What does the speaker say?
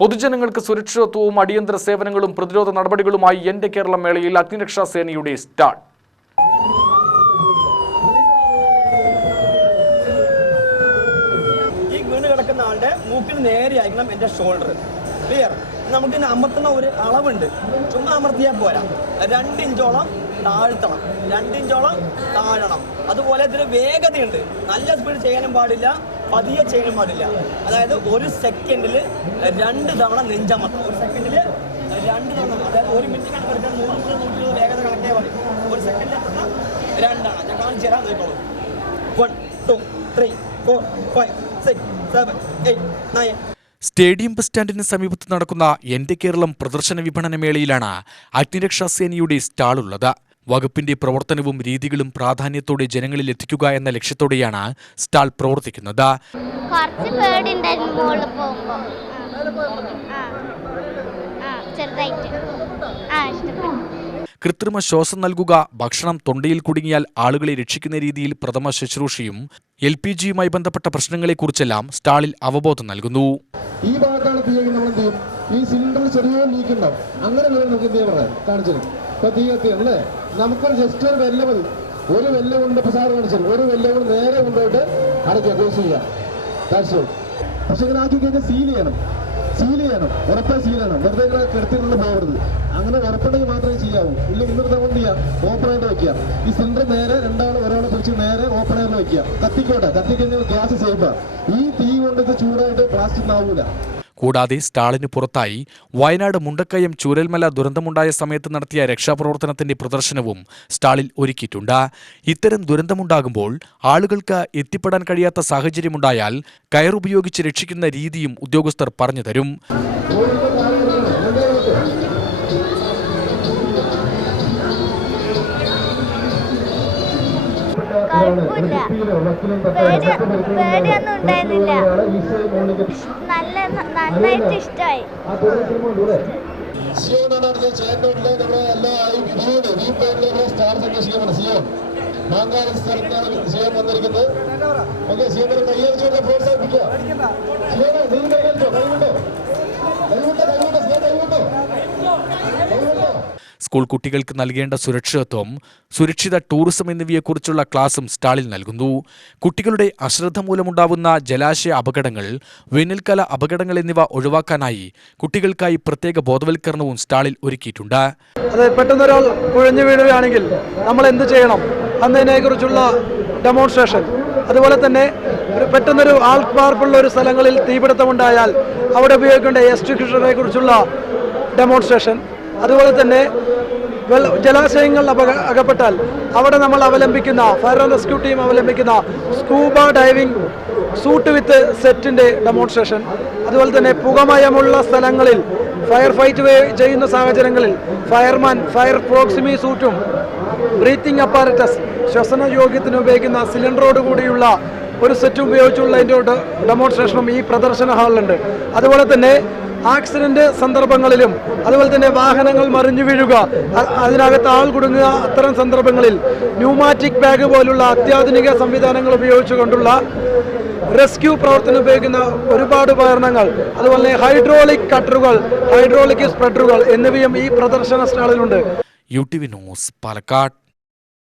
പൊതുജനങ്ങൾക്ക് സുരക്ഷിതത്വവും അടിയന്തര സേവനങ്ങളും പ്രതിരോധ നടപടികളുമായി എന്റെ കേരളം മേളയിൽ അഗ്നിരക്ഷാ സേനയുടെ സ്റ്റാൾ. ഈ വീണ് കിടക്കുന്ന ആളുടെ മൂക്കിന് നേരെയായിരിക്കണം എൻ്റെ ഷോൾഡർ. ക്ലിയർ? നമുക്ക് അമർത്തുന്ന ഒരു അളവുണ്ട്. ചുമ്മാ അമർത്തിയാൽ പോരാ, 2 ഇഞ്ചോളം താഴ്ത്തണം, 2 ഇഞ്ചോളം താഴണം. അതുപോലെ ഇതിന് വേഗതയുണ്ട്. നല്ല സ്പീഡ് ചെയ്യാനും പാടില്ല, പതിയെ ചെയ്യാനും പാടില്ല. അതായത് 1 സെക്കൻഡിൽ 2 തവണ നെഞ്ചമർത്തണം. 1 സെക്കൻഡിൽ 2 തവണ, അതായത് 1 മിനിറ്റ് കണക്കെടുക്കാൻ 100 മുതൽ 120 വേഗത കണക്കേ പറയും. 1 സെക്കൻഡിൽ എത്തുന്ന 2 ആണ്. ഞാൻ കാണിച്ചു തരാൻ നോക്കോളൂ. 1 2 3 4 5 6 7 8 9. സ്റ്റേഡിയം ബസ് സ്റ്റാൻഡിന് സമീപത്ത് നടക്കുന്ന എന്റെ കേരളം പ്രദർശന വിപണന മേളയിലാണ് അഗ്നിരക്ഷാ സേനയുടെ സ്റ്റാളുള്ളത്. വകുപ്പിന്റെ പ്രവർത്തനവും രീതികളും പ്രാധാന്യത്തോടെ ജനങ്ങളിൽ എത്തിക്കുക എന്ന ലക്ഷ്യത്തോടെയാണ് സ്റ്റാൾ പ്രവർത്തിക്കുന്നത്. കൃത്രിമ ശ്വാസം നൽകുക, ഭക്ഷണം തൊണ്ടയിൽ കുടുങ്ങിയാൽ ആളുകളെ രക്ഷിക്കുന്ന രീതിയിൽ പ്രഥമ ശുശ്രൂഷയും LPGയുമായി ബന്ധപ്പെട്ട പ്രശ്നങ്ങളെക്കുറിച്ചെല്ലാം സ്റ്റാളിൽ അവബോധം നൽകുന്നു. ഈ ഭാഗത്താണ് തീ നമ്മൾ ഈ സിലിണ്ടർ ചെറിയ ലീക്ക് ഉണ്ടാവും. അങ്ങനെ നമുക്ക് എന്ത് ചെയ്യാൻ കാണിച്ചത് ഇപ്പൊ തീ കത്തിയല്ലേ, നമുക്കൊരു ജസ്റ്റ് ഒരു വെല്ല മതി. ഒരു വെല്ല കൊണ്ട് സാറ് കാണിച്ചത് ഒരു വെല്ല കൊണ്ട് നേരെ കൊണ്ടുപോയിട്ട് അടയ്ക്കുക, ക്ലോസ് ചെയ്യാം. പക്ഷെ ഇങ്ങനെ ആക്കി കഴിഞ്ഞാൽ സീൽ ചെയ്യണം, ഉറപ്പായി സീൽ ചെയ്യണം. വെറുതെ ഇങ്ങനെ കിടത്തിക്കൊണ്ട് പോകരുത്. അങ്ങനെ ഉറപ്പുണ്ടെങ്കിൽ മാത്രമേ ചെയ്യാവൂ. ഇല്ലെങ്കിൽ ഇന്നത്തെ കൊണ്ട് ചെയ്യാം, ഓപ്പൺ ആയിട്ട് വെക്കുക. ഈ സിലിണ്ടർ നേരെ ഒരാളെ പിടിച്ച് നേരെ ഓപ്പൺ ആയിട്ട് വെക്കുക. കത്തിക്കഴിഞ്ഞാൽ ഗ്യാസ് സേഫാണ്. ഈ തീ കൊണ്ട് ചൂടായിട്ട് പ്ലാസ്റ്റിക് ആവൂല. കൂടാതെ സ്റ്റാളിന് പുറത്തായി വയനാട് മുണ്ടക്കയം ചൂരൽമല ദുരന്തമുണ്ടായ സമയത്ത് നടത്തിയ രക്ഷാപ്രവർത്തനത്തിന്റെ പ്രദർശനവും സ്റ്റാളിൽ ഒരുക്കിയിട്ടുണ്ട്. ഇത്തരം ദുരന്തമുണ്ടാകുമ്പോൾ ആളുകൾക്ക് എത്തിപ്പെടാൻ കഴിയാത്ത സാഹചര്യമുണ്ടായാൽ കയറുപയോഗിച്ച് രക്ഷിക്കുന്ന രീതിയും ഉദ്യോഗസ്ഥർ പറഞ്ഞു തരും. പേടിയൊന്നും ഉണ്ടായിരുന്നില്ല, നന്നായിട്ട് ഇഷ്ടമായി. സ്കൂൾ കുട്ടികൾക്ക് നൽകേണ്ട സുരക്ഷിതത്വം, സുരക്ഷിത ടൂറിസം എന്നിവയെക്കുറിച്ചുള്ള ക്ലാസും സ്റ്റാളിൽ നൽകുന്നു. കുട്ടികളുടെ അശ്രദ്ധ മൂലമുണ്ടാവുന്ന ജലാശയ അപകടങ്ങൾ, വേനൽക്കാല അപകടങ്ങൾ എന്നിവ ഒഴിവാക്കാനായി കുട്ടികൾക്കായി പ്രത്യേക ബോധവൽക്കരണവും സ്റ്റാളിൽ ഒരുക്കിയിട്ടുണ്ട്. അത് പെട്ടെന്നൊരാൾ കുഴഞ്ഞു വീഴുകയാണെങ്കിൽ നമ്മൾ എന്ത് ചെയ്യണം എന്നതിനെക്കുറിച്ചുള്ള ഡെമോൺസ്ട്രേഷൻ, അതുപോലെ തന്നെ പെട്ടെന്നൊരു ആൾപ്പാർപ്പുള്ള ഒരു സ്ഥലങ്ങളിൽ തീപിടുത്തമുണ്ടായാൽ അവിടെ ഉപയോഗിക്കേണ്ട എക്സ്റ്റിങ്ഷനെ കുറിച്ചുള്ള ഡെമോൺസ്ട്രേഷൻ, അതുപോലെ തന്നെ ജലാശയങ്ങൾ അകപ്പെട്ടാൽ അവിടെ നമ്മൾ അവലംബിക്കുന്ന ഫയർ ആൻഡ് റെസ്ക്യൂ ടീം അവലംബിക്കുന്ന സ്കൂബ ഡൈവിംഗ് സൂട്ട് വിത്ത് സെറ്റിൻ്റെ ഡെമോൺസ്ട്രേഷൻ, അതുപോലെ തന്നെ പുകമയമുള്ള സ്ഥലങ്ങളിൽ ഫയർ ഫൈറ്റ് ചെയ്യുന്ന സാഹചര്യങ്ങളിൽ ഫയർമാൻ ഫയർ പ്രോക്സിമി സൂട്ടും ബ്രീത്തിങ് അപ്പാരറ്റസ് ശ്വസന യോഗ്യത്തിന് ഉപയോഗിക്കുന്ന സിലിണ്ടറോട് കൂടിയുള്ള ഒരു സെറ്റ് ഉപയോഗിച്ചുള്ള അതിൻ്റെ ഡെമോൺസ്ട്രേഷനും ഈ പ്രദർശന ഹാളിലുണ്ട്. അതുപോലെ തന്നെ ആക്സിഡന്റ് സന്ദർഭങ്ങളിലും അതുപോലെ തന്നെ വാഹനങ്ങൾ മറിഞ്ഞു വീഴുക, അതിനകത്ത് ആൾ കുടുങ്ങുക, അത്തരം സന്ദർഭങ്ങളിൽ ന്യൂമാറ്റിക് ബാഗ് പോലുള്ള അത്യാധുനിക സംവിധാനങ്ങൾ ഉപയോഗിച്ചുകൊണ്ടുള്ള റെസ്ക്യൂ പ്രവർത്തനം ഉപയോഗിക്കുന്ന ഒരുപാട് ഉപകരണങ്ങൾ, അതുപോലെ ഹൈഡ്രോളിക് കട്ടറുകൾ, ഹൈഡ്രോളിക് സ്പ്രെഡറുകൾ എന്നിവയും ഈ പ്രദർശന സ്റ്റാളിലുണ്ട്. UTV news, Palakkad.